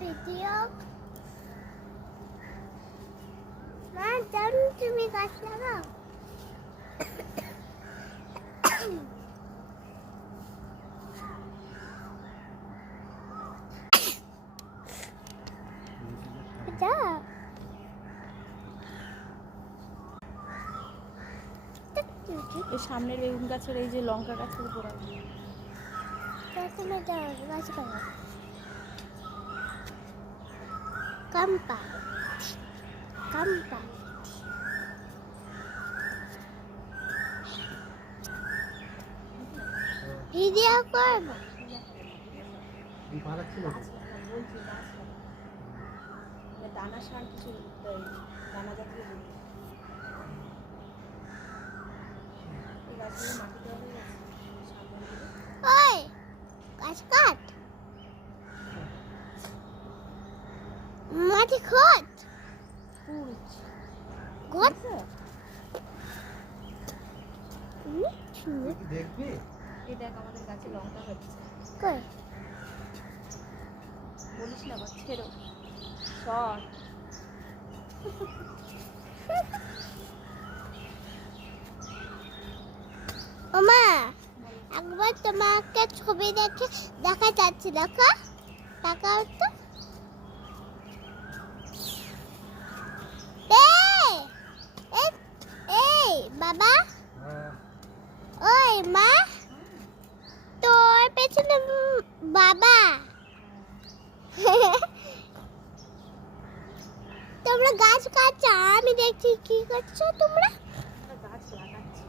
video মা জান তুমি গাছ লাগাও যা এই সামনের বেগুন গাছের এই যে লঙ্কা গাছের গোড়া তুমি যাও গাছ লাগাও কাম্পা কাম্পা ভিডিও করবো দানা সার কিছু দানা জাতীয় জিনিস এই গাছগুলো মাটি দেওয়া হয়ে গেছে ওই গাছ কাট মাটি খোঁজ খোঁজ দেখবি এই দেখ আমাদের গাছে লঙ্কা হচ্ছে কই বলিস না আবার ছেড়ো শর্ট ওমা একবার তোমাকে ছবি দেখে দেখা যাচ্ছে দেখো তাকাও তো এই বাবা ওই মা তোর পেছনে বাবা তোমরা গাছ কাটছো আমি দেখছি কি করছো তোমরা গাছ লাগাচ্ছি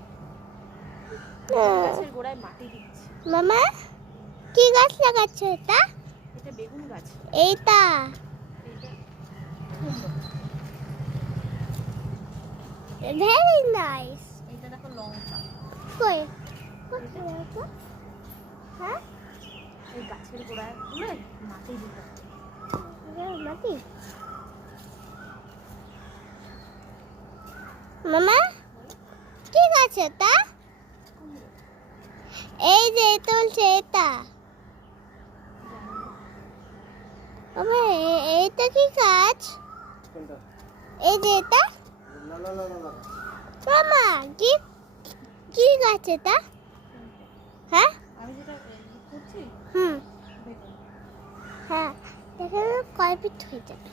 গাছের গোড়ায় মাটি দিচ্ছি মামা কি গাছ লাগাচ্ছ এটা এটা বেগুন গাছ এইটা ভেরি নাইস এটা দেখো লঙ্কা কই কোথায় আছে হ্যাঁ এই গাছের গোড়ায় মাটি দিতে হবে মাটি মামা কি গাছ এটা এই যে তুলছে এটা মামা এইটা কি গাছ এই যে এটা মামা কি কি গাছ এটা হ্যাঁ আমি যেটা করছি হুম বেগুন হ্যাঁ দেখে কয় ফিট হয়ে যাবে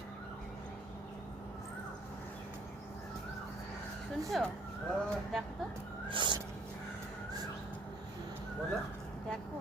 শুনছো দেখো তো বলো দেখো